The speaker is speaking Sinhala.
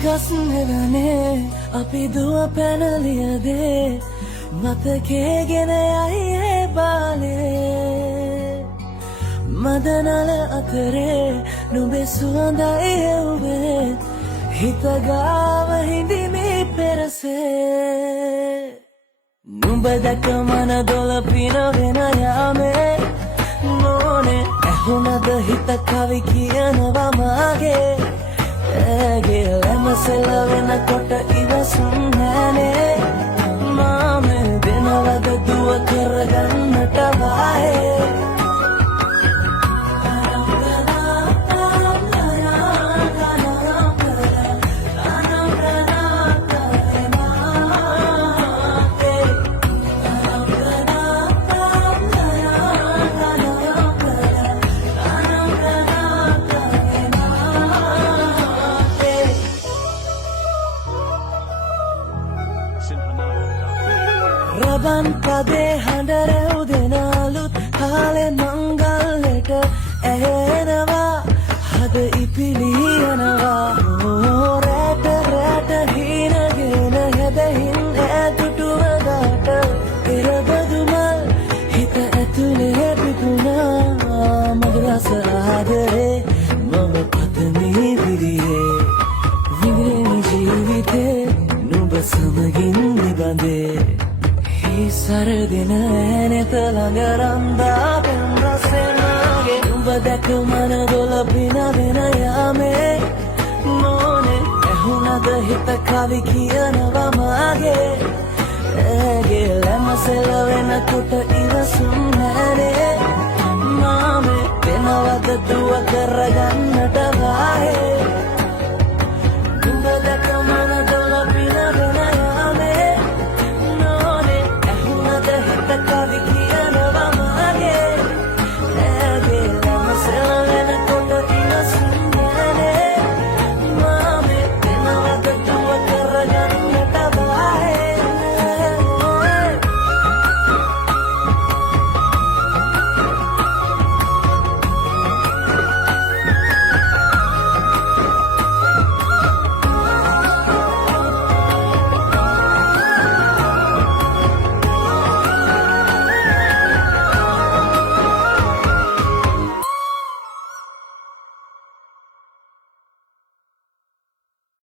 ගස් නෙවනේ අපි දුව පැනලියදේ මතකේ ගෙන යයි ඒ බාලේ මදනල අතරේ නුඹේ සුවඳයි හෙව්වේ හිත ගාව හිඳිමි පෙරසේ නුඹ දැක මන දොළ පිනවෙන යාමේ නෝනේ ඇහුණද හිත කවි කියනවා මාගේ ඇගේ ලැමසෙල වෙනකොට ඉවසුම් නෑනේ මාමේ දෙනවද දුව කරගන්නට වායේ රබන් පදේ හඬ රැව් දෙනාලුත් කාලේ මංගල්ලට ඇහෙනවා හද ඉපිලියනවා රැට රැට හීනගෙන හැබැහින් ඈතුටුවදාට පෙරබදුමල් හිත ඇතුලේ පිපුණා මදරස ආදරේ මම පතමි විරියේ විග්‍රේ ජීවිතේ නුඹ සමගින් නිබඳේ සරදින ඇනෙත ළඟ රන්දා පෙම් රසෙනාගේ නුඹ දැක මන දොළ පිනවෙන යාමේ නෝනේ ඇහුණද හිත කවි කියනවා මාගේ ඇගේ ලැමසෙල වෙනකොට ඉවසුම් නෑනේ මාමේ වෙනවද දුව කරගන්නට වායේ